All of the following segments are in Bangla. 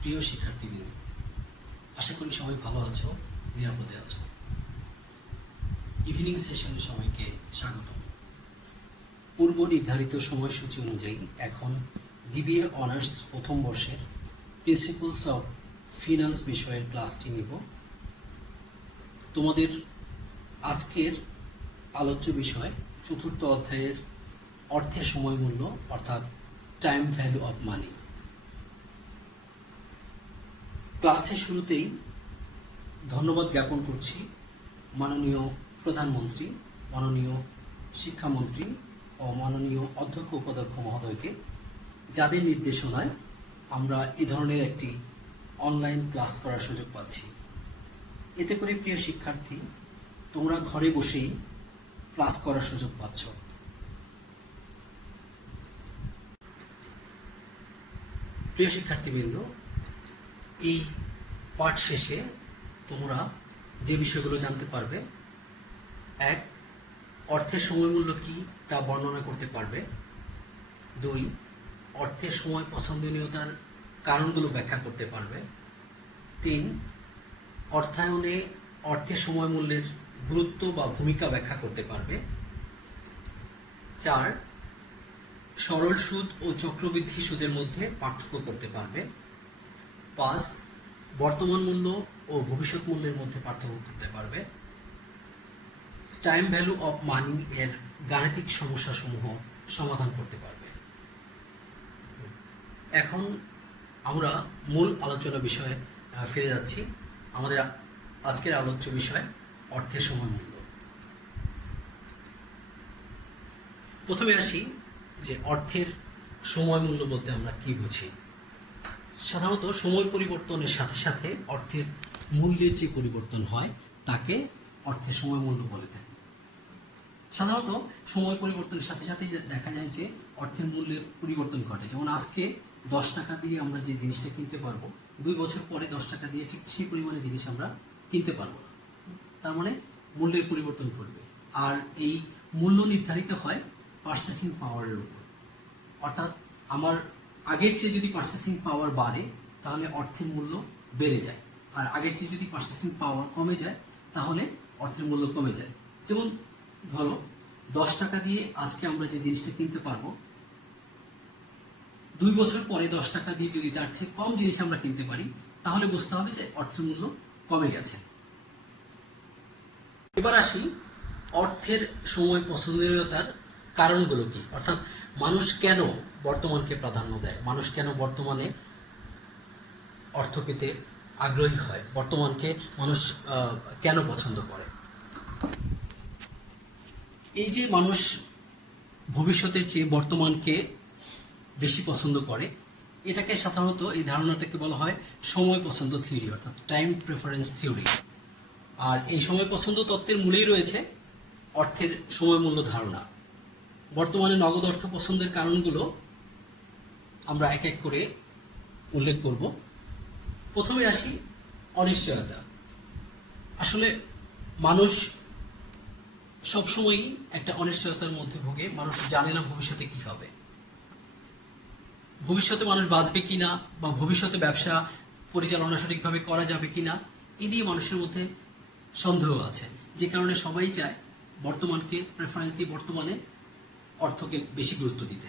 প্রিয় শিক্ষার্থীবৃন্দ, আশা করি সবাই ভালো আছো, নিরাপদে আছো। ইভিনিং সেশনে সবাইকে স্বাগতম। পূর্ব নির্ধারিত সময়সূচি অনুযায়ী এখন বিবিএ অনার্স প্রথম বর্ষের প্রিন্সিপালস অফ ফিনান্স বিষয়ের ক্লাসটি নিব। তোমাদের আজকের আলোচ্য বিষয় চতুর্থ অধ্যায়ের অর্থের সময় মূল্য, অর্থাৎ টাইম ভ্যালু অফ মানি। ক্লাসের শুরুতেই ধন্যবাদ জ্ঞাপন করছি মাননীয় প্রধানমন্ত্রী, মাননীয় শিক্ষামন্ত্রী ও মাননীয় অধ্যক্ষ উপাধ্যক্ষ মহোদয়কে, যাদের নির্দেশনায় আমরা এ ধরনের একটি অনলাইন ক্লাস করার সুযোগ পাচ্ছি। এতে করে প্রিয় শিক্ষার্থী, তোমরা ঘরে বসেই ক্লাস করার সুযোগ পাচ্ছ। প্রিয় শিক্ষার্থীবৃন্দ, এই পাঠ শেষে তোমরা যে বিষয়গুলো জানতে পারবে: 1. অর্থের সময় মূল্য কী তা বর্ণনা করতে পারবে। 2. অর্থের সময় পছন্দনীয়তার কারণগুলো ব্যাখ্যা করতে পারবে। 3. অর্থায়নে অর্থের সময় মূল্যের গুরুত্ব বা ভূমিকা ব্যাখ্যা করতে পারবে। 4. সরল সুদ ও চক্রবৃদ্ধি সুদের মধ্যে পার্থক্য করতে পারবে। 5. বর্তমান মূল্য ও ভবিষ্যৎ মূল্যের মধ্যে পার্থক্য করতে পারবে। টাইম ভ্যালু অফ মানি এর গাণিতিক সমস্যাসমূহ সমাধান করতে পারবে। এখন আমরা মূল আলোচনা বিষয়ে ফিরে যাচ্ছি। আমাদের আজকের আলোচ্য বিষয় অর্থের সময় মূল্য। প্রথমে আসি যে অর্থের সময় মূল্য বলতে আমরা কি বুঝি। সাধারণত সময় পরিবর্তনের সাথে সাথে অর্থের মূল্যের যে পরিবর্তন হয় তাকে অর্থের সময় মূল্য বলে থাকি। সাধারণত সময় পরিবর্তনের সাথে সাথে দেখা যায় যে অর্থের মূল্যের পরিবর্তন ঘটে। যেমন আজকে 10 টাকা দিয়ে আমরা যে জিনিসটা কিনতে পারবো, 2 বছর পরে 10 টাকা দিয়ে ঠিক সেই পরিমাণে জিনিস আমরা কিনতে পারবো না। তার মানে মূল্যের পরিবর্তন ঘটবে। আর এই মূল্য নির্ধারিত হয় পারচেসিং পাওয়ারের উপর। অর্থাৎ আমার আগের চেয়ে যদি পারচেসিং পাওয়ার বাড়ে তাহলে অর্থের মূল্য বেড়ে যায়, আর আগের চেয়ে যদি পারচেসিং পাওয়ার কমে যায় তাহলে অর্থের মূল্য কমে যায়। যেমন ধরো 10 টাকা দিয়ে আজকে আমরা যে জিনিসটা কিনতে পারবো, 2 বছর পরে 10 টাকা দিয়ে যদি তার চেয়ে কম জিনিস আমরা কিনতে পারি তাহলে বুঝতে হবে যে অর্থের মূল্য কমে গেছে। এবার আসি অর্থের সময় পছন্দনীয়তার কারণগুলো কি, অর্থাৎ মানুষ কেন বর্তমানকে প্রাধান্য দেয়, মানুষ কেন বর্তমানে অর্থ পেতে আগ্রহী হয়, বর্তমানকে মানুষ কেন পছন্দ করে। এই যে মানুষ ভবিষ্যতের চেয়ে বর্তমানকে বেশি পছন্দ করে, এটাকে সাধারণত, এই ধারণাটাকে বলা হয় সময় পছন্দ থিওরি, অর্থাৎ টাইম প্রেফারেন্স থিওরি। আর এই সময় পছন্দ তত্ত্বের মূলেই রয়েছে অর্থের সময় মূল্য ধারণা। বর্তমানে নগদ অর্থ পছন্দের কারণগুলো আমরা এক এক করে উল্লেখ করব। প্রথমে আসি অনিশ্চয়তা। আসলে মানুষ সবসময়ই একটা অনিশ্চয়তার মধ্যে ভোগে। মানুষ জানে না ভবিষ্যতে কি হবে, ভবিষ্যতে মানুষ বাঁচবে কিনা, বা ভবিষ্যতে ব্যবসা পরিচালনা সঠিকভাবে করা যাবে কিনা, এই নিয়ে মানুষের মধ্যে সন্দেহ আছে। যে কারণে সবাই চায় বর্তমানকে প্রেফারেন্স দিয়ে বর্তমানে অর্থকে বেশি গুরুত্ব দিতে।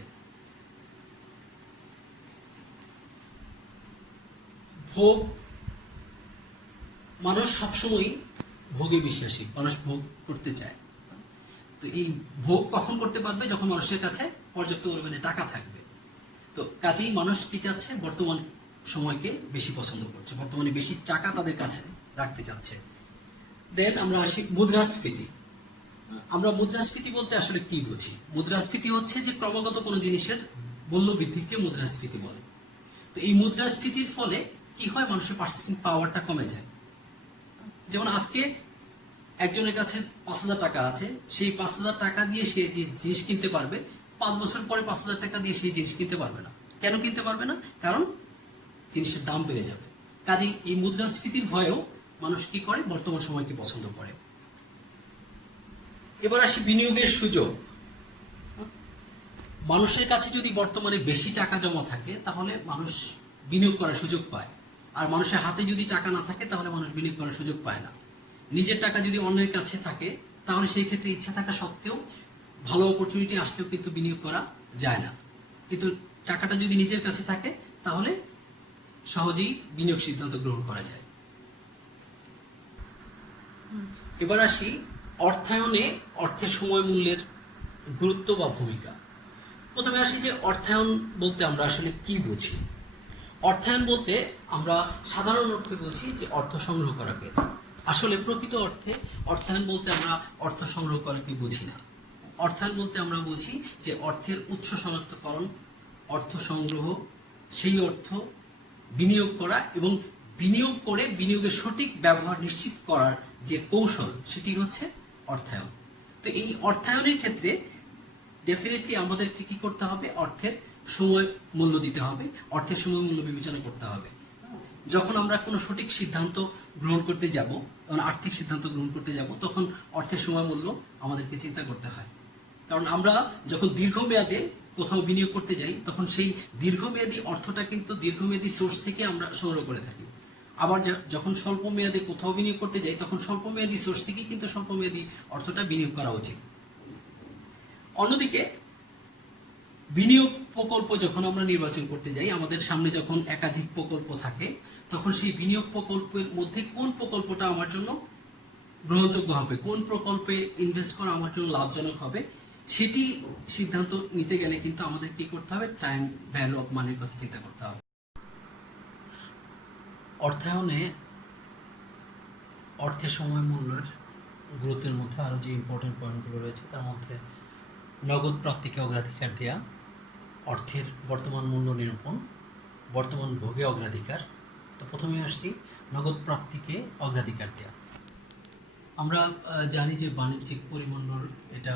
ভোগ, মানুষ সবসময়ই ভোগে বিশ্বাসী, মানুষ ভোগ করতে চায়। তো এই ভোগ কখন করতে পারবে? যখন মানুষের কাছে পর্যাপ্ত পরিমাণে টাকা থাকবে। তো কাজেই মানুষ কি চাচ্ছে? বর্তমান সময়কে বেশি পছন্দ করছে, বর্তমানে বেশি টাকা তাদের কাছে রাখতে চাচ্ছে। দেন আমরা আসি মুদ্রাস্ফীতি। আমরা মুদ্রাস্ফীতি বলতে আসলে কি বুঝি? মুদ্রাস্ফীতি হচ্ছে যে ক্রমাগত কোনো জিনিসের মূল্য বৃদ্ধিকে মুদ্রাস্ফীতি বলে। তো এই মুদ্রাস্ফীতির ফলে কি হয়? মানুষের পারচেসিং পাওয়ারটা কমে যায়। যেমন আজকে একজনের কাছে 5,000 টাকা আছে, সেই 5,000 টাকা দিয়ে সে যে জিনিস কিনতে পারবে, 5 বছর পরে 5,000 টাকা দিয়ে সেই জিনিস কিনতে পারবে না। কেন কিনতে পারবে না? কারণ জিনিসের দাম বেড়ে যাবে। কাজেই এই মুদ্রাস্ফীতির ভয়েও মানুষ কি করে? বর্তমান সময়কে পছন্দ করে। এবার আসি বিনিয়োগের সুযোগ। মানুষের কাছে যদি বর্তমানে বেশি টাকা জমা থাকে তাহলে মানুষ বিনিয়োগ করার সুযোগ পায়। আর মানুষের হাতে যদি টাকা না থাকে তাহলে মানুষ বিনিয়োগ করার সুযোগ পায় না। নিজের টাকা যদি অন্যের কাছে থাকে তাহলে সেই ক্ষেত্রে ইচ্ছা থাকা সত্ত্বেও ভালো অপরচুনিটি আসলেও কিন্তু বিনিয়োগ করা যায় না। কিন্তু টাকাটা যদি নিজের কাছে থাকে তাহলে সহজেই বিনিয়োগ সিদ্ধান্ত গ্রহণ করা যায়। এবার আসি অর্থায়নে অর্থের সময় মূল্যের গুরুত্ব বা ভূমিকা। প্রথমে আসি যে অর্থায়ন বলতে আমরা আসলে কি বুঝি। অর্থায়ন বলতে আমরা সাধারণ অর্থে বুঝি যে অর্থ সংগ্রহ করাকে। আসলে প্রকৃত অর্থে অর্থায়ন বলতে আমরা অর্থ সংগ্রহ করাকে বুঝি না। অর্থায়ন বলতে আমরা বুঝি যে অর্থের উৎস শনাক্তকরণ, অর্থ সংগ্রহ, সেই অর্থ বিনিয়োগ করা এবং বিনিয়োগ করে বিনিয়োগের সঠিক ব্যবহার নিশ্চিত করার যে কৌশল, সেটি হচ্ছে অর্থায়ন। তো এই অর্থায়নের ক্ষেত্রে ডেফিনেটলি আমাদেরকে কি করতে হবে? অর্থের সময় মূল্য দিতে হবে, অর্থের সময় মূল্য বিবেচনা করতে হবে। যখন আমরা কোনো সঠিক সিদ্ধান্ত গ্রহণ করতে যাব, আর্থিক সিদ্ধান্ত গ্রহণ করতে যাব, তখন অর্থের সময় মূল্য আমাদেরকে চিন্তা করতে হয়। কারণ আমরা যখন দীর্ঘমেয়াদে কোথাও বিনিয়োগ করতে যাই তখন সেই দীর্ঘমেয়াদী অর্থটা কিন্তু দীর্ঘমেয়াদী সোর্স থেকে আমরা সংগ্রহ করে থাকি। আবার যখন স্বল্প মেয়াদে কোথাও বিনিয়োগ করতে যাই তখন স্বল্পমেয়াদী সোর্স থেকেই কিন্তু স্বল্পমেয়াদী অর্থটা বিনিয়োগ করা উচিত। অন্যদিকে বিনিয়োগ প্রকল্প যখন আমরা নির্বাচন করতে যাই, আমাদের সামনে যখন একাধিক প্রকল্প থাকে, তখন সেই বিনিয়োগ প্রকল্পের মধ্যে কোন প্রকল্পটা আমার জন্য গ্রহণযোগ্য হবে, কোন প্রকল্পে ইনভেস্ট করা আমার জন্য লাভজনক হবে, সেটি সিদ্ধান্ত নিতে গেলে কিন্তু আমাদের কি করতে হবে? টাইম ভ্যালু অফ মানির কথা চিন্তা করতে হবে। অর্থায়নে অর্থের সময় মূল্যের গুরুত্বের মধ্যে আরও যে ইম্পর্টেন্ট পয়েন্টগুলো রয়েছে তার মধ্যে নগদ প্রাপ্তিকে অগ্রাধিকার দেয়া, অর্থের বর্তমান মূল্য নিরূপণ, বর্তমান ভোগে অগ্রাধিকার। তো প্রথমে আসছি নগদ প্রাপ্তিকে অগ্রাধিকার দেয়া। আমরা জানি যে বাণিজ্যিক পরিমণ্ডল এটা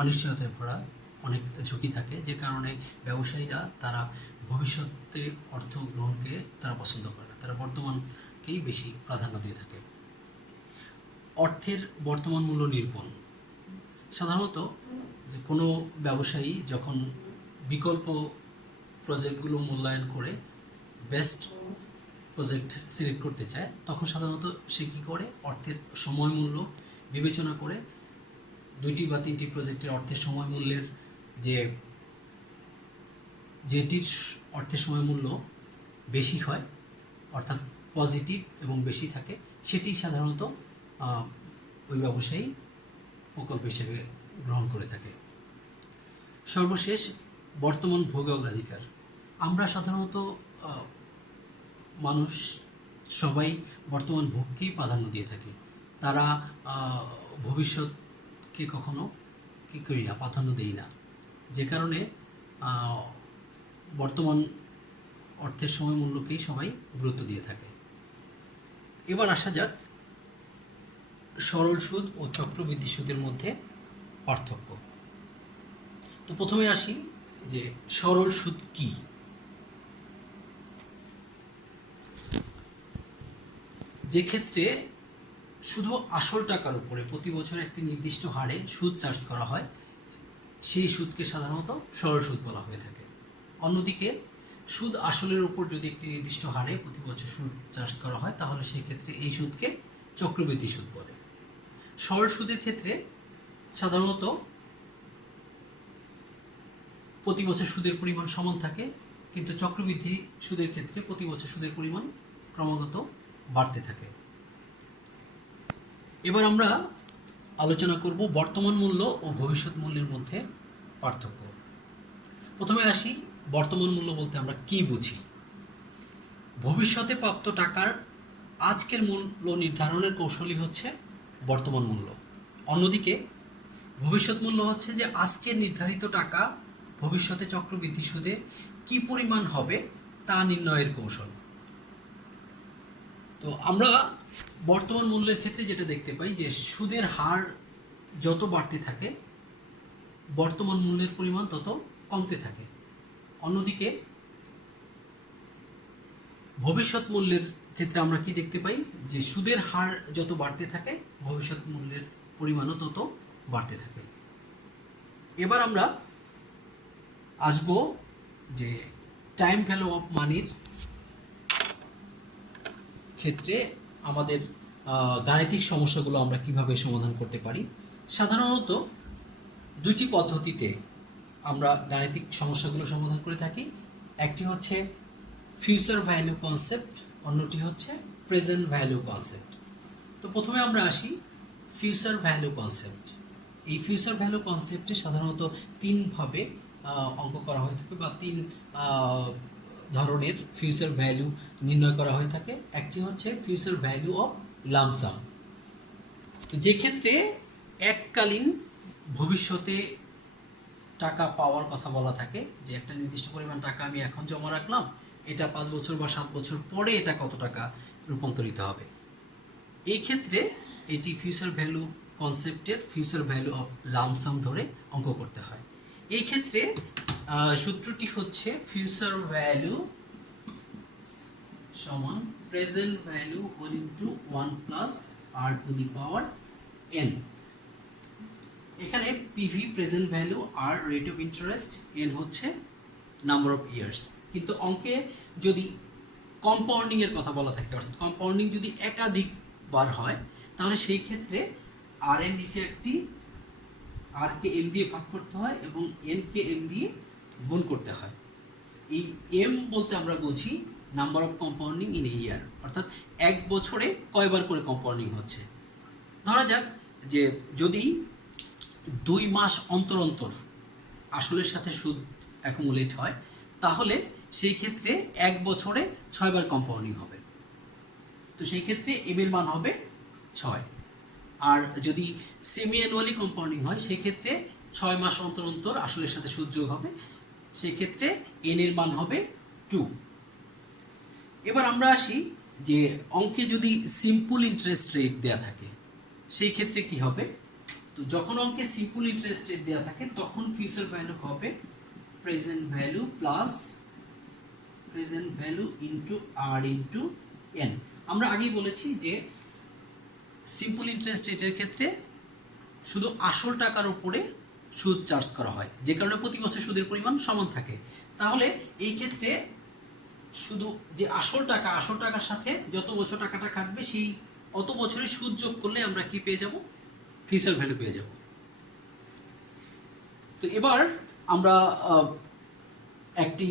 অনিশ্চয়তায় ভরা, অনেক ঝুঁকি থাকে, যে কারণে ব্যবসায়ীরা তারা ভবিষ্যতে অর্থ গ্রহণকে তারা পছন্দ করে না, তারা বর্তমানকেই বেশি প্রাধান্য দিয়ে থাকে। অর্থের বর্তমান মূল্য নিরূপণ। সাধারণত যে কোনো ব্যবসায়ী যখন বিকল্প প্রজেক্টগুলো মূল্যায়ন করে বেস্ট প্রজেক্ট সিলেক্ট করতে চায়, তখন সাধারণত সে কী করে? অর্থের সময় মূল্য বিবেচনা করে 2টি বা 3টি প্রজেক্টের অর্থের সময় মূল্যের যেটির অর্থের সময় মূল্য বেশি হয়, অর্থাৎ পজিটিভ এবং বেশি থাকে, সেটি সাধারণত ওই ব্যবসায়ী প্রকল্প হিসেবে গ্রহণ করে থাকে। সর্বশেষ বর্তমান ভোগে অগ্রাধিকার। আমরা সাধারণত মানুষ সবাই বর্তমান ভোগকেই প্রাধান্য দিয়ে থাকি, তারা ভবিষ্যৎকে কখনো কী করি না, প্রাধান্য দেই না, যে কারণে বর্তমান অর্থের সময় মূল্যকেই সবাই গুরুত্ব দিয়ে থাকে। এবার আসা যাক সরল সুদ ও চক্রবৃদ্ধি সুদের মধ্যে পার্থক্য। তো প্রথমে আসি যে সরল সুদ কি। যে ক্ষেত্রে শুধু আসল টাকার উপরে প্রতি বছর একটি নির্দিষ্ট হারে সুদ চার্জ করা হয়, সেই সুদকে সাধারণত সরল সুদ বলা হয়ে থাকে। অন্যদিকে সুদ আসলের উপর যদি একটি নির্দিষ্ট হারে প্রতি বছর সুদ চার্জ করা হয় তাহলে সেই ক্ষেত্রে এই সুদকে চক্রবৃদ্ধি সুদ বলে। সরল সুদের ক্ষেত্রে সাধারণত প্রতি বছর সুদের পরিমাণ সমান থাকে, কিন্তু চক্রবৃদ্ধি সুদের ক্ষেত্রে প্রতি বছর সুদের পরিমাণ ক্রমাগত বাড়তে থাকে। এবার আমরা আলোচনা করব বর্তমান মূল্য ও ভবিষ্যৎ মূল্যের মধ্যে পার্থক্য। প্রথমে আসি বর্তমান মূল্য বলতে আমরা কি বুঝি। ভবিষ্যতে প্রাপ্ত টাকার আজকের মূল্য নির্ধারণের কৌশলই হচ্ছে বর্তমান মূল্য। অন্যদিকে ভবিষ্যৎ মূল্য হচ্ছে যে আজকের নির্ধারিত টাকা ভবিষ্যতে চক্রবৃদ্ধি সুদে কি পরিমাণ হবে তা নির্ণয়ের কৌশল। তো আমরা বর্তমান মূল্যের ক্ষেত্রে যেটা দেখতে পাই যে সুদের হার যত বাড়তে থাকে বর্তমান মূল্যের পরিমাণ তত কমতে থাকে। অন্যদিকে ভবিষ্যৎ মূল্যের ক্ষেত্রে আমরা কি দেখতে পাই যে সুদের হার যত বাড়তে থাকে ভবিষ্যৎ মূল্যের পরিমাণও তত বাড়তে থাকে। এবার আমরা আসব যে টাইম ভ্যালু অফ মানির ক্ষেত্রে আমাদের গাণিতিক সমস্যাগুলো আমরা কিভাবে সমাধান করতে পারি। সাধারণত দুইটি পদ্ধতিতে আমরা গাণিতিক সমস্যাগুলো সমাধান করে থাকি। একটি হচ্ছে ফিউচার ভ্যালু কনসেপ্ট, অন্যটি হচ্ছে প্রেজেন্ট ভ্যালু কনসেপ্ট। তো প্রথমে আমরা আসি ফিউচার ভ্যালু কনসেপ্ট। এই ফিউচার ভ্যালু কনসেপ্টে সাধারণত তিনভাবে অঙ্ক করা হয়ে থাকে বা তিন ধরনের ফিউচার ভ্যালু নির্ণয় করা হয়ে থাকে। একটি হচ্ছে ফিউচার ভ্যালু অফ লামসাম, তো যে ক্ষেত্রে এককালীন ভবিষ্যতে টাকা পাওয়ার কথা বলা থাকে, যে একটা নির্দিষ্ট পরিমাণ টাকা আমি এখন জমা রাখলাম, এটা 5 বছর বা 7 বছর পরে এটা কত টাকা রূপান্তরিত হবে। এই ক্ষেত্রে এটি ফিউচার ভ্যালু কনসেপ্টের ফিউচার ভ্যালু অফ লামসাম ধরে অঙ্ক করতে হয়। এই ক্ষেত্রে সূত্রটি হচ্ছে ফিউচার ভ্যালু সমান present value whole into 1 plus r to the power n। এখানে PV present value, r rate of interest, n হচ্ছে নাম্বার অফ ইয়ার্স। কিন্তু অঙ্কে যদি কম্পাউন্ডিং এর কথা বলা থাকে, অর্থাৎ কম্পাউন্ডিং যদি একাধিকবার হয়, তাহলে সেই ক্ষেত্রে আর এর নিচে একটি আর কে এম দিয়ে ভাগ করতে হয় এবং এন কে এম দিয়ে গুণ করতে হয়। এই এম বলতে আমরা বুঝি number of compounding in a year, অর্থাৎ এক বছরে কয়বার করে কম্পাউন্ডিং হচ্ছে। ধরা যাক যে যদি 2 মাস অন্তর অন্তর আসলের সাথে সুদ অ্যাকুমুলেট হয়, তাহলে সেই ক্ষেত্রে এক বছরে 6 বার কম্পাউন্ডিং হবে। তো সেই ক্ষেত্রে এম এর মান হবে 6। আর যদি সেমি অ্যানুয়ালি কম্পাউন্ডিং হয়, সেই ক্ষেত্রে 6 মাস অন্তর অন্তর আসলের সাথে সুদ যোগ হবে, সেই ক্ষেত্রে এন এর মান হবে 2। এবার আমরা আসি যে অঙ্কে যদি সিম্পল ইন্টারেস্ট রেট দেয়া থাকে, সেই ক্ষেত্রে কি হবে। তো যখন অঙ্কে সিম্পল ইন্টারেস্ট রেট দেওয়া থাকে, তখন ফিউচার ভ্যালু হবে present value plus present value into r into n. আমরা আগেই বলেছি যে সিম্পল ইন্টারেস্ট রেটের ক্ষেত্রে শুধু আসল টাকার উপরে সুদ চার্জ করা হয়, যে কারণে প্রতি বছর সুদের পরিমাণ সমান থাকে। তাহলে এই ক্ষেত্রে শুধু যে আসল টাকার সাথে যত বছর টাকাটা কাটবে, সেই অত বছরের সুদ যোগ করলে আমরা কি পেয়ে যাব, ফিউচার ভ্যালু পেয়ে যাব। তো এবার আমরা একটি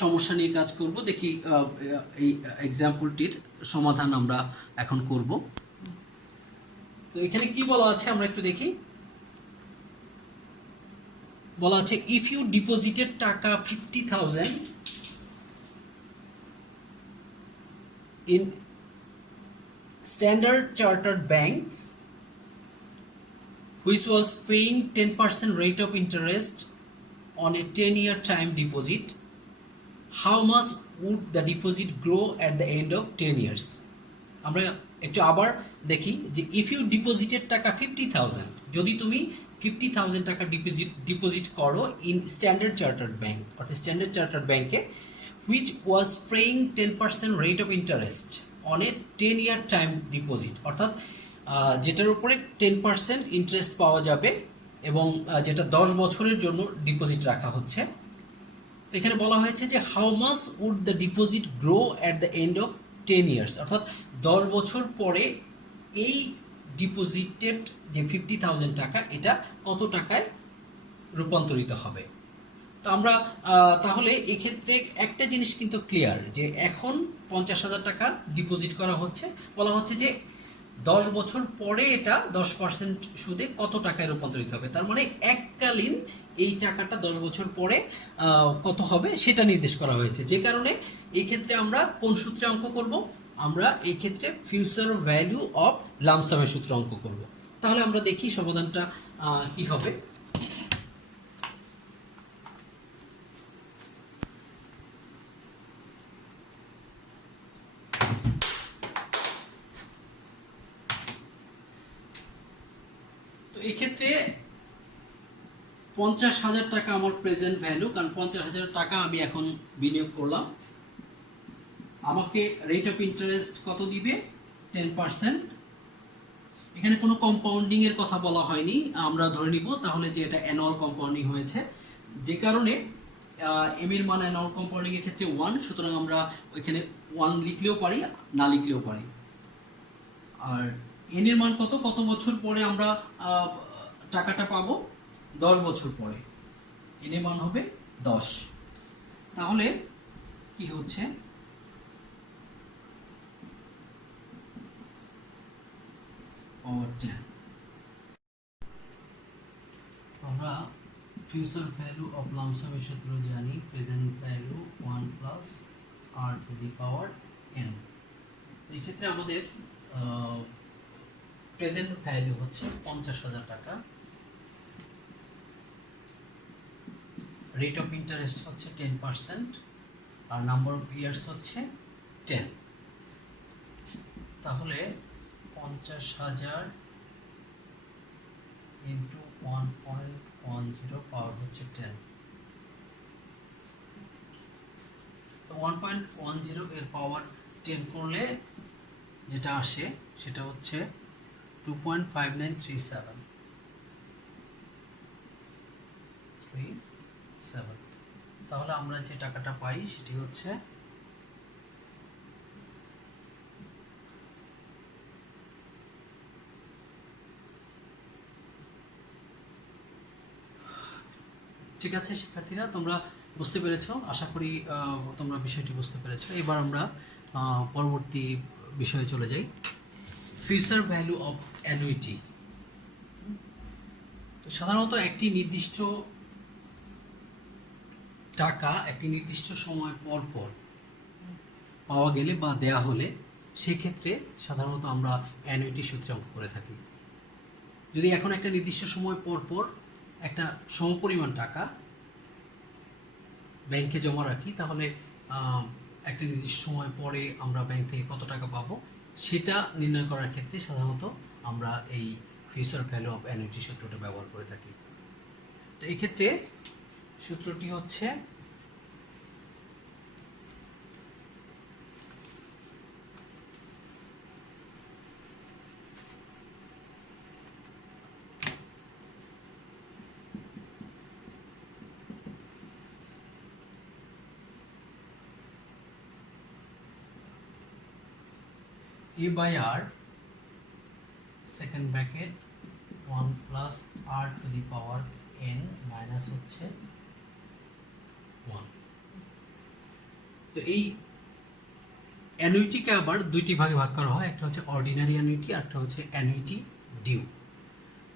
সমস্যা নিয়ে কাজ করব, দেখি এই এক্সাম্পলটির সমাধান আমরা এখন করব। তো এখানে কি বলা আছে আমরা একটু দেখি। বলা আছে ইফ ইউ ডিপোজিটেড টাকা 50,000 in Standard Chartered Bank, which was paying 10% rate of interest on a 10-year time deposit, how much would the deposit grow at the end of 10 years? আমরা একটু আবার দেখি যে ইফ ইউ ডিপোজিটেড টাকা 50,000, যদি তুমি 50,000 টাকা ডিপোজিট করো ইন স্ট্যান্ডার্ড চার্টার্ড ব্যাংক, অর্থাৎ স্ট্যান্ডার্ড চার্টার্ড ব্যাংকে, which was paying 10% rate of interest on a 10-year time deposit, অর্থাৎ যেটার উপরে 10% ইন্টারেস্ট পাওয়া যাবে এবং যেটা 10 বছরের জন্য ডিপোজিট রাখা হচ্ছে। তো এখানে বলা হয়েছে যে how much would the deposit grow at the end of 10 years, অর্থাৎ 10 বছর পরে এই ডিপোজিটেড যে 50,000 টাকা, এটা কত টাকায় রূপান্তরিত হবে। তো আমরা তাহলে এক্ষেত্রে একটা জিনিস কিন্তু ক্লিয়ার, যে এখন 50,000 টাকা ডিপোজিট করা হচ্ছে, বলা হচ্ছে যে 10 বছর পরে এটা 10% সুদে কত টাকায় রূপান্তরিত হবে। তার মানে এককালীন এই টাকাটা 10 বছর পরে কত হবে সেটা নির্দেশ করা হয়েছে। যে কারণে এই ক্ষেত্রে আমরা কোন সূত্রে অঙ্ক করব, আমরা এই ক্ষেত্রে ফিউচার ভ্যালু অফ লামসামের সূত্র অঙ্ক করব। তাহলে আমরা দেখি সমাধানটা কি হবে। এক্ষেত্রে 50,000 টাকা আমার প্রেজেন্ট ভ্যালু, কারণ 50,000 টাকা আমি এখন বিনিয়োগ করলাম। আমাকে রেট অফ ইন্টারেস্ট কত দিবে, 10%। এখানে কোনো কম্পাউন্ডিং এর কথা বলা হয়নি, আমরা ধরে নিব তাহলে যে এটা অ্যানুয়াল কম্পাউন্ডিং হয়েছে, যে কারণে এম এর মান অ্যানুয়াল কম্পাউন্ডিং এর ক্ষেত্রে 1, সুতরাং আমরা ওইখানে 1 লিখলেও পারি, না লিখলেও পারি। আর এন এর মান কত বছর পরে আমরা টাকাটা পাবো? 10 বছর পরে এন এর মান হবে 10। তাহলে কি হচ্ছে, পাওয়ার 10। আমরা ফিউচার ভ্যালু অফ লামসামের সূত্র জানি, present value 1 plus R to the power n। এই ক্ষেত্রে আমাদের প্রেজেন্ট ভ্যালু হচ্ছে 50,000 টাকা, রেট অফ ইন্টারেস্ট হচ্ছে 10%, আর নাম্বার অফ ইয়ার্স হচ্ছে 10। তাহলে 50,000 ইন্টু 1.10 পাওয়ার হচ্ছে 10। তো 1.10 এর পাওয়ার 10 করলে যেটা আসে সেটা হচ্ছে 2.5937। তাহলে আমরা যে টাকাটা পাই সেটি হচ্ছে ঠিক আছে শিক্ষার্থীরা, তোমরা বুঝতে পেরেছো, আশা করি তোমরা বিষয়টি বুঝতে পেরেছো। এবার আমরা পরবর্তী বিষয়ে চলে যাই, ফিউচার ভ্যালু অফ অ্যানুইটি। তো সাধারণত একটি নির্দিষ্ট টাকা একটি নির্দিষ্ট সময় পর পর পাওয়া গেলে বা দেয়া হলে সেক্ষেত্রে সাধারণত আমরা অ্যানুইটি সূত্রে অঙ্ক করে থাকি। যদি এখন একটা নির্দিষ্ট সময় পর পর একটা সমপরিমাণ টাকা ব্যাংকে জমা রাখি, তাহলে একটা নির্দিষ্ট সময় পরে আমরা ব্যাংক থেকে কত টাকা পাবো সেটা নির্ণয় করার ক্ষেত্রে সাধারণত আমরা এই ফিউচার ভ্যালু অফ অ্যানুইটি সূত্রটা ব্যবহার করে থাকি। তো এই ক্ষেত্রে সূত্রটি হচ্ছে A by R second bracket 1 plus R to the power n minus হচ্ছে 1। তো এই অ্যানুইটিকে আবার দুইটি ভাগে ভাগ করা হয়, একটা হচ্ছে অর্ডিনারি অ্যানুইটি আর একটা হচ্ছে অ্যানুইটি ডিউ।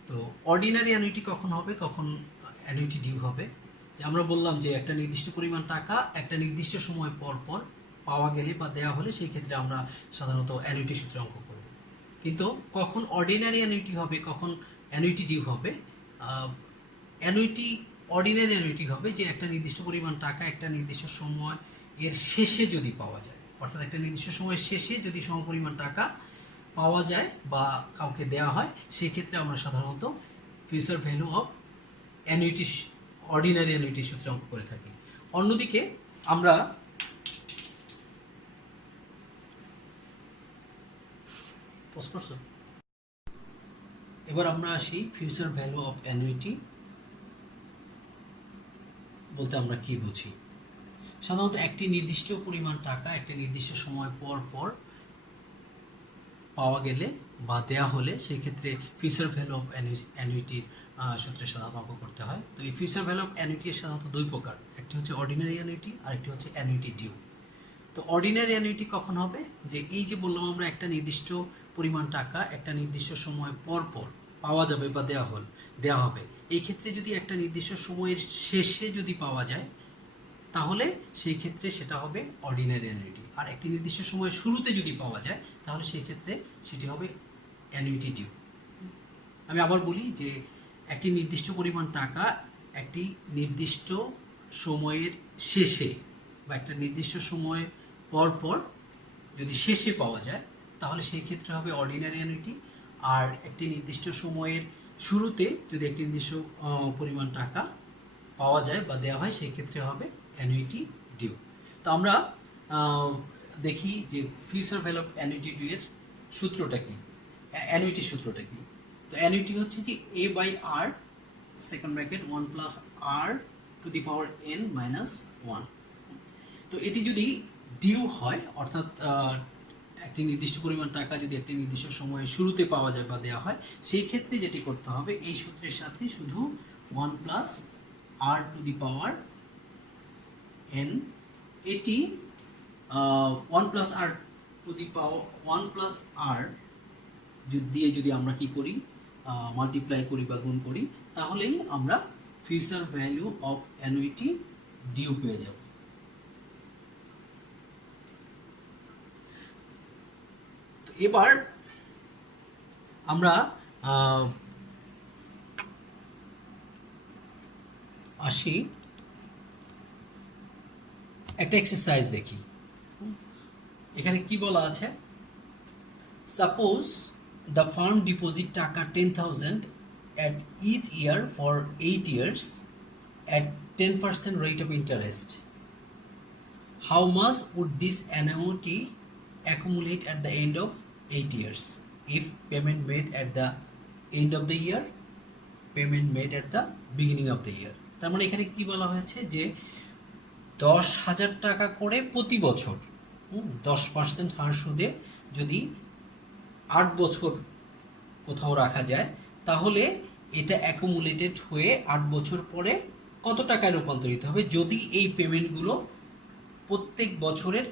তো অর্ডিনারি অ্যানুইটি কখন হবে, কখন অ্যানুইটি ডিউ হবে, যে আমরা বললাম যে একটা নির্দিষ্ট পরিমাণ টাকা একটা নির্দিষ্ট সময় পর পর পাওয়া গেলে বা দেওয়া হলে সেই ক্ষেত্রে আমরা সাধারণত অ্যানুইটি সূত্রে অঙ্ক করব। কিন্তু কখন অর্ডিনারি অ্যানুইটি হবে, কখন অ্যানুইটি ডিউ হবে, অর্ডিনারি অ্যানুইটি হবে যে একটা নির্দিষ্ট পরিমাণ টাকা একটা নির্দিষ্ট সময় এর শেষে যদি পাওয়া যায়, অর্থাৎ একটা নির্দিষ্ট সময়ের শেষে যদি সমপরিমাণ টাকা পাওয়া যায় বা কাউকে দেওয়া হয় সেই ক্ষেত্রে আমরা সাধারণত future value of annuity ordinary annuity সূত্রে অঙ্ক করে থাকি। অন্যদিকে আমরা এবার আমরা আসি ফিউচার ভ্যালু অফ অ্যানুইটি বলতে আমরা কি বুঝি। সাধারণত একটি নির্দিষ্ট পরিমাণ টাকা একটি নির্দিষ্ট সময় পর পর পাওয়া গেলে বা দেয়া হলে সেই ক্ষেত্রে ফিউচার ভ্যালু অফ অ্যানুইটির সূত্রে সাধারণত অঙ্ক করতে হয়। তো এই ফিউচার ভ্যালু অফ অ্যানুইটি সাধারণত দুই প্রকার, একটি হচ্ছে অর্ডিনারি অ্যানুইটি আর একটি হচ্ছে অ্যানুইটি ডিউ। তো অর্ডিনারি অ্যানুইটি কখন হবে, যে এই যে বললাম আমরা একটা নির্দিষ্ট পরিমাণ টাকা একটা নির্দিষ্ট সময় পর পর পাওয়া যাবে বা দেওয়া হবে, এই ক্ষেত্রে যদি একটা নির্দিষ্ট সময়ের শেষে যদি পাওয়া যায় তাহলে সেই ক্ষেত্রে সেটা হবে অর্ডিনারি অ্যানুইটি। আর একটি নির্দিষ্ট সময়ের শুরুতে যদি পাওয়া যায় তাহলে সেই ক্ষেত্রে সেটি হবে অ্যানুইটি ডিউ। আমি আবার বলি যে একটি নির্দিষ্ট পরিমাণ টাকা একটি নির্দিষ্ট সময়ের শেষে বা একটা নির্দিষ্ট সময় পর পর যদি শেষে পাওয়া যায় তাহলে সেই ক্ষেত্রে হবে অর্ডিনারি অ্যানুইটি। আর একটি নির্দিষ্ট সময়ের শুরুতে যদি একটি নির্দিষ্ট পরিমাণ টাকা পাওয়া যায় বা দেওয়া হয় সেই ক্ষেত্রে হবে অ্যানুইটি ডিউ। তো আমরা দেখি যে future value of annuity due এর সূত্রটা কি, অ্যানুইটি সূত্রটা কি। তো অ্যানুইটি হচ্ছে যে a by r second bracket 1 plus R to the power n minus 1। তো এটি যদি ডিউ হয়, অর্থাৎ একটি নির্দিষ্ট পরিমাণ টাকা যদি একটি নির্দিষ্ট সময়ে শুরুতে পাওয়া যায় বা দেওয়া হয়, সেই ক্ষেত্রে যেটি করতে হবে এই সূত্রের সাথে শুধু 1 plus R to the power n, এটি 1 plus R to the power 1 plus r দিয়ে যদি আমরা কি করি, মাল্টিপ্লাই করি বা গুণ করি, তাহলেই আমরা future value of annuity due পেয়ে যাব। তো এবার আমরা আসি একটা এক্সারসাইজ দেখি। এখানে কি বলা আছে, সাপোজ the firm deposit টাকা 10,000 at each year for 8 years at 10% rate of interest. How much would this annuity accumulate at the end of 8 years if payment made at the end of the year, payment made at the beginning of the year? তার মানে এখানে কি বলা হয়েছে যে 10,000 টাকা করে প্রতি বছর 10% হার সুদে যদি 8 বছর কোথাও রাখা যায়, তাহলে এটা অ্যাকুমুলেটেড হয়ে 8 বছর পরে কত টাকায় রূপান্তরিত হবে যদি এই পেমেন্টগুলো প্রত্যেক বছরের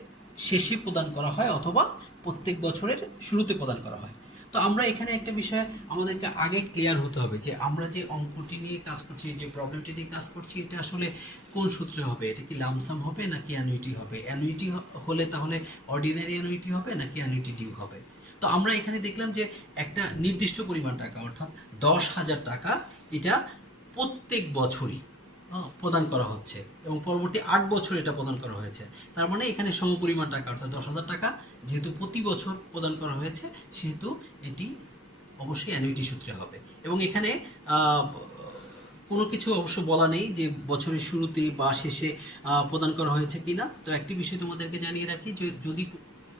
শেষে প্রদান করা হয় অথবা প্রত্যেক বছরের শুরুতে প্রদান করা হয়। তো আমরা এখানে একটা বিষয় আমাদেরকে আগে ক্লিয়ার হতে হবে যে আমরা যে অঙ্কটি নিয়ে কাজ করছি, যে প্রবলেমটি নিয়ে কাজ করছি, এটা আসলে কোন সূত্রে হবে, এটা কি লামসাম হবে নাকি অ্যানুইটি হবে? অ্যানুইটি হলে তাহলে অর্ডিনারি অ্যানুইটি হবে নাকি অ্যানুইটি ডিউ হবে? তো আমরা এখানে দেখলাম যে একটা নির্দিষ্ট পরিমাণ টাকা অর্থাৎ 10,000 টাকা এটা প্রত্যেক বছরই প্রদান করা হচ্ছে এবং পরবর্তী 8 বছর এটা প্রদান করা হয়েছে। তার মানে এখানে সমপরিমাণ টাকা অর্থাৎ 10,000 টাকা যেহেতু প্রতি বছর প্রদান করা হয়েছে, সেহেতু এটি অবশ্যই অ্যানুইটি সূত্রে হবে। এবং এখানে কোনো কিছু অবশ্য বলা নেই যে বছরের শুরুতে বা শেষে প্রদান করা হয়েছে কিনা। তো একটি বিষয় তোমাদেরকে জানিয়ে রাখি যে যদি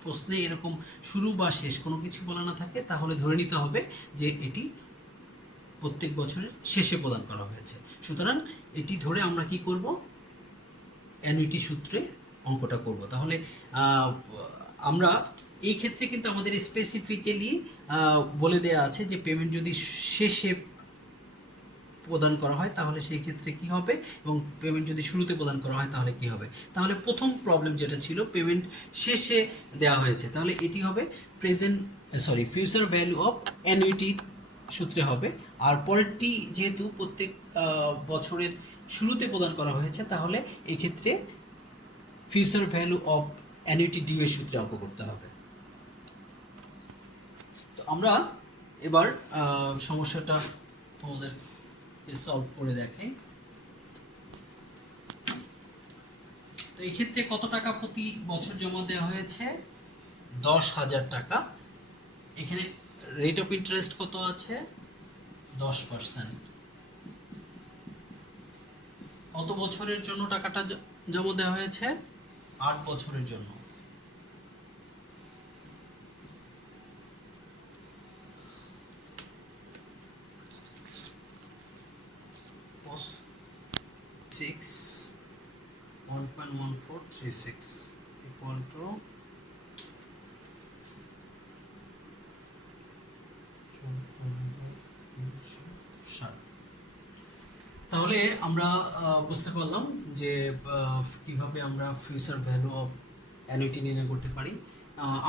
প্রশ্নে এরকম শুরু বা শেষ কোনো কিছু বলা না থাকে, তাহলে ধরে নিতে হবে যে এটি প্রত্যেক বছরের শেষে প্রদান করা হয়েছে। সুতরাং এটি ধরে আমরা কি করব, অ্যানুইটি সূত্রে অঙ্কটা করব। তাহলে আমরা এই ক্ষেত্রে কিন্তু আমাদের স্পেসিফিক্যালি বলে দেওয়া আছে যে পেমেন্ট যদি শেষে প্রদান করা হয় তাহলে সেই ক্ষেত্রে কি হবে, এবং পেমেন্ট যদি শুরুতে প্রদান করা হয় তাহলে কি হবে। তাহলে প্রথম প্রবলেম যেটা ছিল পেমেন্ট শেষে দেওয়া হয়েছে, তাহলে এটি হবে ফিউচার ভ্যালু অফ অ্যানুইটি সূত্রে হবে। আর পরেরটি যেহেতু প্রত্যেক বছরের শুরুতে প্রদান করা হয়েছে, তাহলে এই ক্ষেত্রে future value of annuity due এর সূত্রে অঙ্ক করতে হবে। তো আমরা এবার সমস্যাটা তোমাদের সলভ করে দেখে। তো এই ক্ষেত্রে কত টাকা প্রতি বছর জমা দেওয়া হয়েছে? 10,000 টাকা। এখানে রেট অফ ইন্টারেস্ট কত আছে? 10%। কত বছরের জন্য টাকাটা জমা দেওয়া হয়েছে? 8 বছরের জন্য। Six 1.1436 equal to তাহলে আমরা বুঝতে পারলাম যে কিভাবে আমরা ফিউচার ভ্যালু অফ অ্যানুইটি নির্ণয় করতে পারি।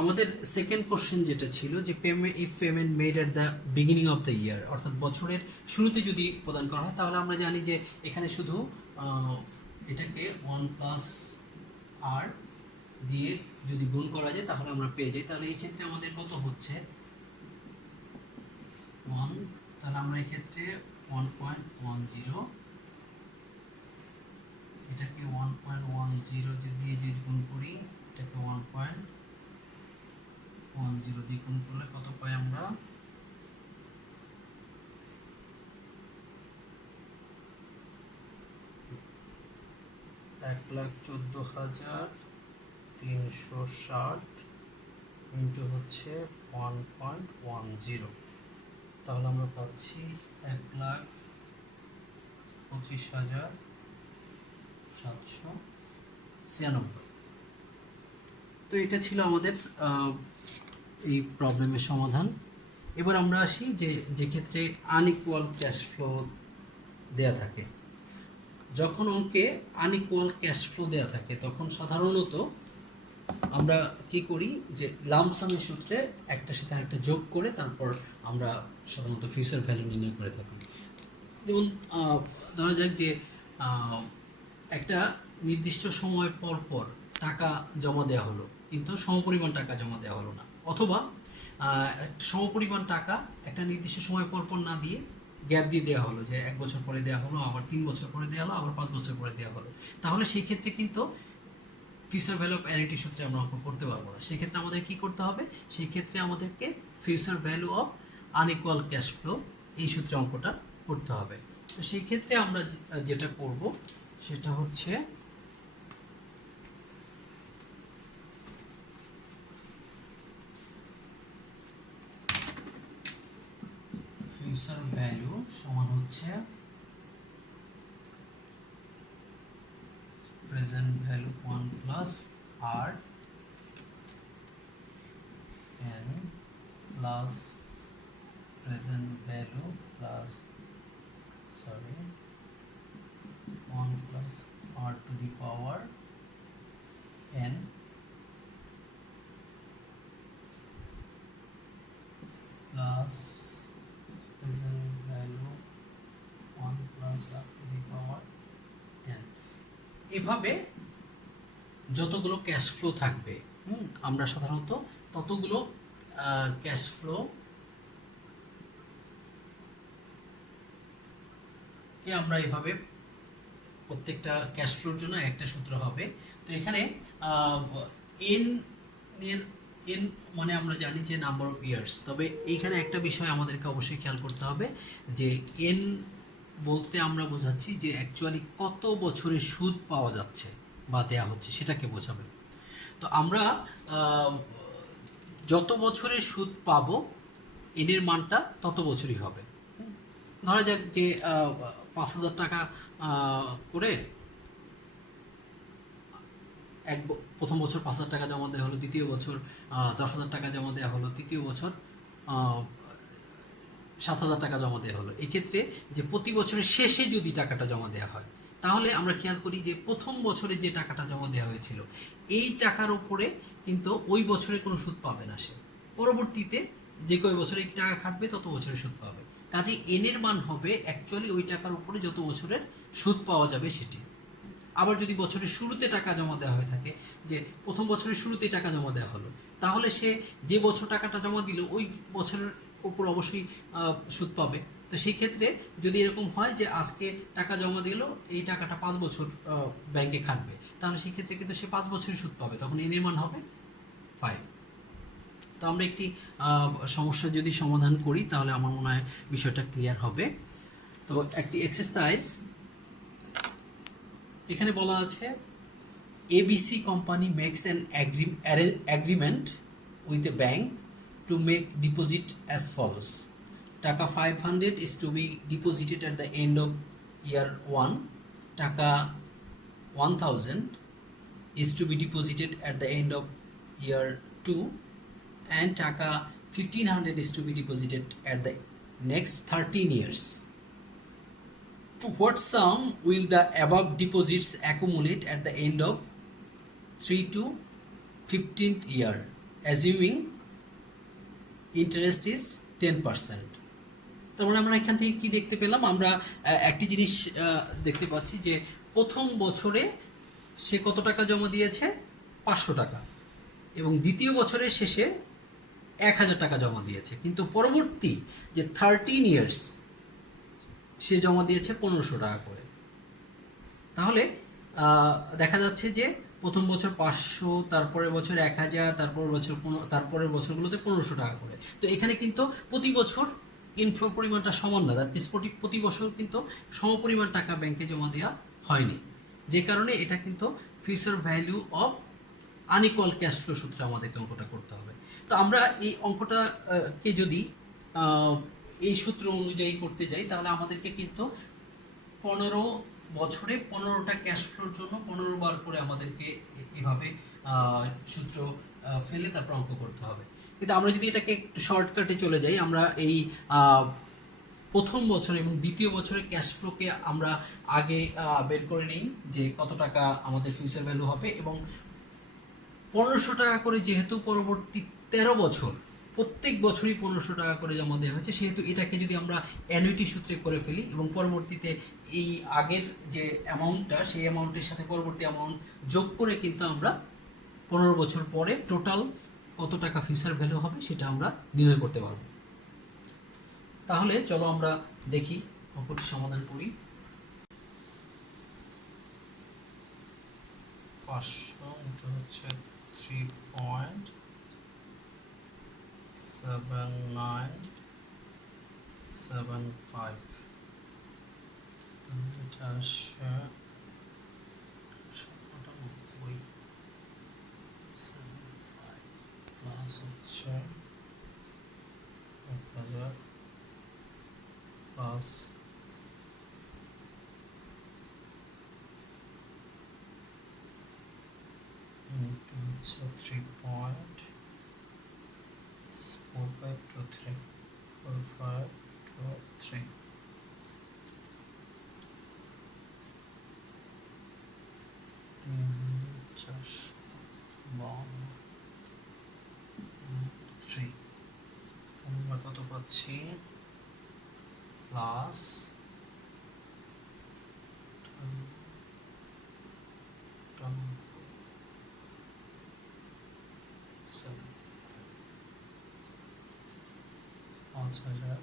আমাদের সেকেন্ড কোশ্চেন যেটা ছিল যে payment made at the beginning of the year, অর্থাৎ বছরের শুরুতে যদি প্রদান করা হয়, তাহলে আমরা জানি যে এখানে শুধু এটাকে 1 প্লাস আর দিয়ে যদি গুণ করা যায় তাহলে আমরা পেয়ে যাই। তাহলে এই ক্ষেত্রে আমাদের কত হচ্ছে 1, তাহলে আমরা এই ক্ষেত্রে 1.10, এটাকে 1.10 দিয়ে যদি গুণ করি, এটাকে 1.10 দিয়ে গুণ করলে কত পাই আমরা? 1,14,360 ইন্টু হচ্ছে 1.10, তাহলে আমরা পাচ্ছি 1,25,000 796। তো এটা ছিল আমাদের এই প্রবলেমের সমাধান। এবার আমরা আসি যে ক্ষেত্রে আনইকুয়াল ক্যাশ ফ্লো দেয়া থাকে। যখন অঙ্কে আনইকুয়াল ক্যাশ ফ্লো দেয়া থাকে তখন সাধারণত আমরা কি করি যে লামসামের সূত্রে একটার সাথে আরেকটা যোগ করে তারপর আমরা সাধারণত ফিউচার ভ্যালু নির্ণয় করে থাকি। যেমন ধরা যাক যে একটা নির্দিষ্ট সময় পর পর টাকা জমা দেওয়া হলো কিন্তু সমপরিমাণ টাকা জমা দেওয়া হলো না, অথবা সমপরিমাণ টাকা একটা নির্দিষ্ট সময় পর পর না দিয়ে গ্যাপ দিয়ে দেওয়া হলো, যে 1 বছর পরে দেওয়া হলো, আবার 3 বছর পরে দেওয়া হলো, আবার 5 বছর পরে দেওয়া হলো। তাহলে সেই ক্ষেত্রে কিন্তু ফিউচার ভ্যালু অফ অ্যানুইটি সূত্রে আমরা অঙ্ক করতে পারবো না। সেই ক্ষেত্রে আমাদের কি করতে হবে? সেই ক্ষেত্রে আমাদেরকে future value of unequal cash flow এই সূত্রে অঙ্কটা করতে হবে। তো সেই ক্ষেত্রে আমরা যেটা করব সেটা হচ্ছে ফিউচার ভ্যালু সমান হচ্ছে present value 1 plus R N plus present value plus 1 plus R to the power n plus present value 1 plus R to the power n। এভাবে যতগুলো ক্যাশ ফ্লো থাকবে আমরা সাধারণত ততগুলো ক্যাশ ফ্লো কে আমরা এভাবে প্রত্যেকটা ক্যাশ ফ্লোর জন্য একটা সূত্র হবে। তো এখানে এন এর এন মানে আমরা জানি যে নাম্বার অফ ইয়ার্স, তবে এইখানে একটা বিষয় আমাদেরকে অবশ্যই খেয়াল করতে হবে যে এন বলতে আমরা বোঝাচ্ছি যে অ্যাকচুয়ালি কত বছরের সুদ পাওয়া যাচ্ছে বা দেয়া হচ্ছে সেটাকে বোঝাবে। তো আমরা যত বছরের সুদ পাবো এনের মানটা তত বছরই হবে। ধরা যাক যে 5,000 টাকা করে প্রথম বছর 5,000 টাকা জমা দেওয়া হলো, দ্বিতীয় বছর 10,000 টাকা জমা দেওয়া হলো, তৃতীয় বছর 7,000 টাকা জমা দেওয়া হলো। এক্ষেত্রে যে প্রতি বছরের শেষে যদি টাকাটা জমা দেওয়া হয় তাহলে আমরা খেয়াল করি যে প্রথম বছরে যে টাকাটা জমা দেওয়া হয়েছিল এই টাকার উপরে কিন্তু ওই বছরে কোনো সুদ পাবে না সে, পরবর্তীতে যে কয় বছরে এই টাকা খাটবে তত বছরে সুদ পাবে। কাজে এনের মান হবে অ্যাকচুয়ালি ওই টাকার উপরে যত বছরের সুদ পাওয়া যাবে সেটি। আবার যদি বছরের শুরুতে টাকা জমা দেওয়া হয়ে থাকে, যে প্রথম বছরের শুরুতেই টাকা জমা দেওয়া হলো, তাহলে সে যে বছর টাকাটা জমা দিল ওই বছরের উপর অবশ্যই সুদ পাবে। তো সেই ক্ষেত্রে যদি এরকম হয় যে আজকে টাকা জমা দিল, এই টাকাটা 5 বছর ব্যাংকে খাটবে, তাহলে সেই ক্ষেত্রে কিন্তু সে 5 বছরই সুদ পাবে, তখন এর মান হবে 5। তো আমরা একটি সমস্যা যদি সমাধান করি তাহলে আমার মনে হয় বিষয়টা ক্লিয়ার হবে। তো একটি এক্সারসাইজ এখানে বলা আছে ABC company makes an agreement with a bank to make deposit as follows. টাকা 500 is to be deposited at the end of year 1, টাকা 1000 is to be deposited at the end of year 2, and টাকা 1500 is to be deposited at the next 13 years. To what sum will the above deposits accumulate at the end of 3 to 15th year, assuming interest is 10%? তার মানে আমরা এখান থেকে কি দেখতে পেলাম? আমরা একটি জিনিস দেখতে পাচ্ছি যে প্রথম বছরে সে কত টাকা জমা দিয়েছে? 500 টাকা, এবং দ্বিতীয় বছরের শেষে 1,000 টাকা জমা দিয়েছে, কিন্তু পরবর্তী যে 13 ইয়ার্স সে জমা দিয়েছে 1,500 টাকা করে। তাহলে দেখা যাচ্ছে যে প্রথম বছর 500, তারপরের বছর 1,000, তারপরের বছরগুলোতে 1,500 টাকা করে। তো এখানে কিন্তু প্রতি বছর ইনফ্লো পরিমাণটা সমান না, দ্যাট মিনস প্রতি বছর কিন্তু সমপরিমাণ টাকা ব্যাংকে জমা দেওয়া হয়নি, যে কারণে এটা কিন্তু future value of unequal cash flow সূত্রে আমাদেরকে অঙ্কটা করতে হবে। তো আমরা এই অঙ্কটাকে যদি এই সূত্র অনুযায়ী করতে যাই তাহলে আমাদেরকে কিন্তু 15 বছরে 15টা ক্যাশ ফ্লোর জন্য 15 বার করে আমাদেরকে এভাবে সূত্র ফেলে তারপর অঙ্ক করতে হবে। কিন্তু আমরা যদি এটাকে একটু শর্টকাটে চলে যাই, আমরা এই প্রথম বছর এবং দ্বিতীয় বছরের ক্যাশ ফ্লোকে আমরা আগে বের করে নিই যে কত টাকা আমাদের ফিউচার ভ্যালু হবে, এবং 1500 টাকা করে যেহেতু পরবর্তী 13 বছর প্রত্যেক বছরই 1500 টাকা করে জমা দেওয়া হয়েছে, সেহেতু এটাকে যদি আমরা অ্যানুইটি সূত্রে করে ফেলি এবং পরবর্তীতে এই আগের যে অ্যামাউন্টটা সেই অ্যামাউন্টের সাথে পরবর্তী অ্যামাউন্ট যোগ করে কিন্তু আমরা 15 বছর পরে টোটাল কত টাকা ফিউচার ভ্যালু হবে সেটা আমরা নির্ণয় করতে পারবো। তাহলে চলো আমরা দেখি অঙ্কটি সমাধান করি। 500 এটা হচ্ছে 3.7975, এটা আসছে 98.75 প্লাস হচ্ছে 1000 প্লাস ইন্টু হচ্ছে 3.4523 আমরা কত পাচ্ছি প্লাস পাঁচ হাজার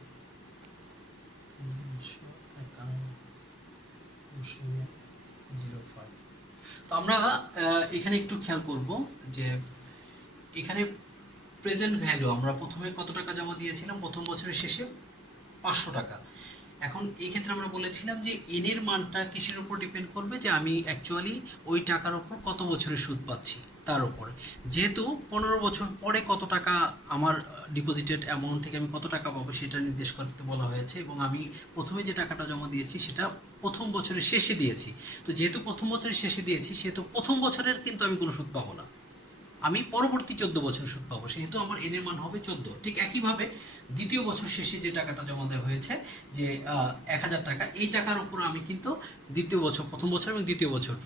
351.05। তো আমরা এখানে একটু খেয়াল করব যে এখানে প্রেজেন্ট ভ্যালু আমরা প্রথমে কত টাকা জমা দিয়েছিলাম, প্রথম বছরের শেষে 500 টাকা। এখন এই ক্ষেত্রে আমরা বলেছিলাম যে এন এর মানটা কিসের উপর ডিপেন্ড করবে, যে আমি অ্যাকচুয়ালি ওই টাকার উপর কত বছরের সুদ পাচ্ছি তার উপরে। যেহেতু 15 বছর পরে কত টাকা আমার ডিপোজিটেড অ্যামাউন্ট থেকে আমি কত টাকা পাবো সেটা নির্দেশ করতে বলা হয়েছে, এবং আমি প্রথমে যে টাকাটা জমা দিয়েছি সেটা প্রথম বছরের শেষে দিয়েছি। তো যেহেতু প্রথম বছরের শেষে দিয়েছি সেহেতু প্রথম বছরের কিন্তু আমি কোনো সুদ পাবো না, আমি পরবর্তী 14 বছর সুদ পাবো, সেহেতু আমার এন এর মান হবে 14। ঠিক একইভাবে দ্বিতীয় বছর শেষে যে টাকাটা জমা দেওয়া হয়েছে যে 1000 টাকা, এই টাকার উপর আমি কিন্তু দ্বিতীয় বছর, প্রথম বছর এবং দ্বিতীয় বছর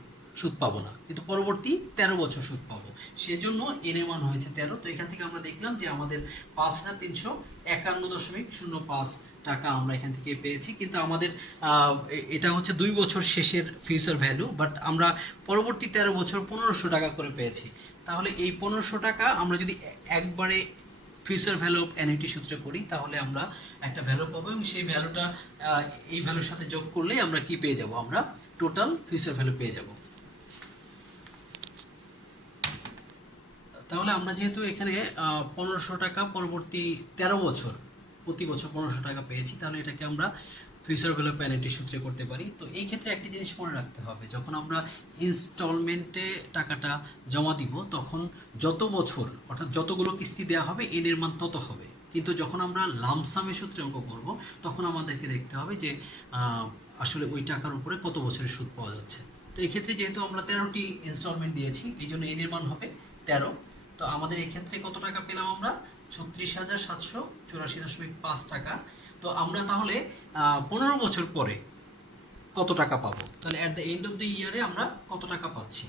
সুদ পাবো না, কিন্তু পরবর্তী 13 বছর সুদ পাবো, সেজন্য এন এর মান হয়েছে 13। তো এখান থেকে আমরা দেখলাম যে আমাদের 5351.05 টাকা আমরা এখান থেকে পেয়েছি, কিন্তু আমাদের এটা হচ্ছে 2 বছর শেষের ফিউচার ভ্যালু, বাট আমরা পরবর্তী 13 বছর 1500 টাকা করে পেয়েছি। তাহলে এই 1500 টাকা আমরা যদি একবারে ফিউচার ভ্যালু অফ অ্যানুইটি সূত্রে করি তাহলে আমরা একটা ভ্যালু পাবো, এবং সেই ভ্যালুটা এই ভ্যালুর সাথে যোগ করলেই আমরা কি পেয়ে যাব, আমরা টোটাল ফিউচার ভ্যালু পেয়ে যাব। তাহলে আমরা যেহেতু এখানে 1500 টাকা পরবর্তী 13 বছর প্রতি বছর 1500 টাকা পেয়েছি, তাহলে এটাকে আমরা ফিউচার ভ্যালু অফ অ্যানুইটি সূত্রে করতে পারি। তো এই ক্ষেত্রে একটি জিনিস মনে রাখতে হবে, যখন আমরা ইনস্টলমেন্টে টাকাটা জমা দিব তখন যত বছর অর্থাৎ যতগুলো কিস্তি দেওয়া হবে এন এর মান তত হবে, কিন্তু যখন আমরা লামসামের সূত্রে অঙ্ক করব তখন আমাদেরকে দেখতে হবে যে আসলে ওই টাকার উপরে কত বছরের সুদ পাওয়া যাচ্ছে। তো এই ক্ষেত্রে যেহেতু আমরা 13টি ইনস্টলমেন্ট দিয়েছি এই জন্য এন এর মান হবে 13। তো আমাদের এই ক্ষেত্রে কত টাকা পেলাম আমরা, 36,784.5 টাকা। তো আমরা তাহলে 15 বছর পরে কত টাকা পাবো, তাহলে at the end of the ইয়ারে আমরা কত টাকা পাচ্ছি।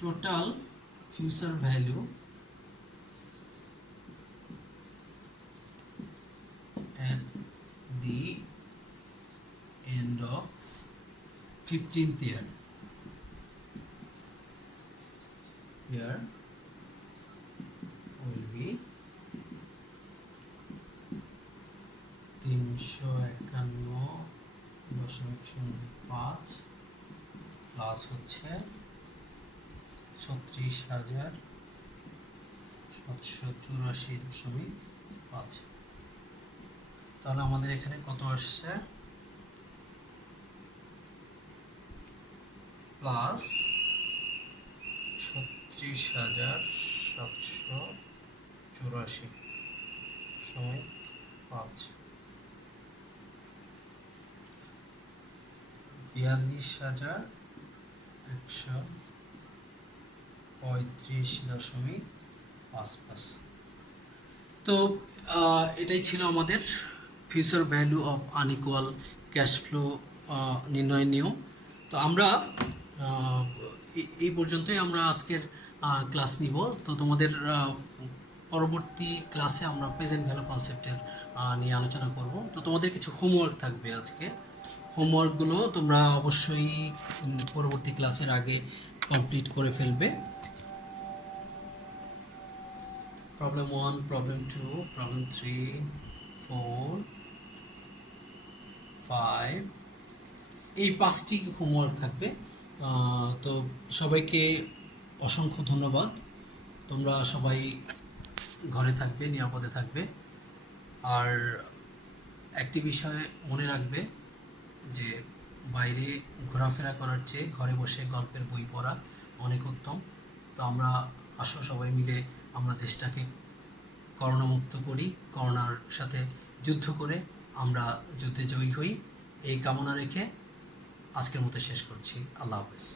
Total future value at the end of 15th year will be 351.05 plus হচ্ছে 36,784.5। তাহলে আমাদের এখানে কত আসছে, প্লাস 35,784 সময় 5, 42,135.55। তো এটাই ছিল আমাদের future value of unequal cash flow নির্ণয় নিয়ম। তো আমরা এই পর্যন্তই আমরা আজকের ক্লাস নিব। তো তোমাদের পরবর্তী ক্লাসে আমরা প্রেজেন্ট ভ্যালু কনসেপ্টের নিয়ে আলোচনা করব। তো তোমাদের কিছু হোমওয়ার্ক থাকবে আজকে। হোমওয়ার্কগুলো তোমরা অবশ্যই পরবর্তী ক্লাসের আগে কমপ্লিট করে ফেলবে। প্রবলেম 1, প্রবলেম 2, প্রবলেম 3, 4, 5, এই 5টি হোমওয়ার্ক থাকবে। তো সবাইকে অসংখ্য ধন্যবাদ। তোমরা সবাই ঘরে থাকবে, নিরাপদে থাকবে। আর একটি বিষয় মনে রাখবে যে বাইরে ঘোরাফেরা করার চেয়ে ঘরে বসে গল্পের বই পড়া অনেক উত্তম। তো আমরা আসো সবাই মিলে আমরা দেশটাকে করোনামুক্ত করি, করোনার সাথে যুদ্ধ করে আমরা যুদ্ধে জয়ী হই, এই কামনা রেখে আজকের মতো শেষ করছি। আল্লাহ হাফেজ।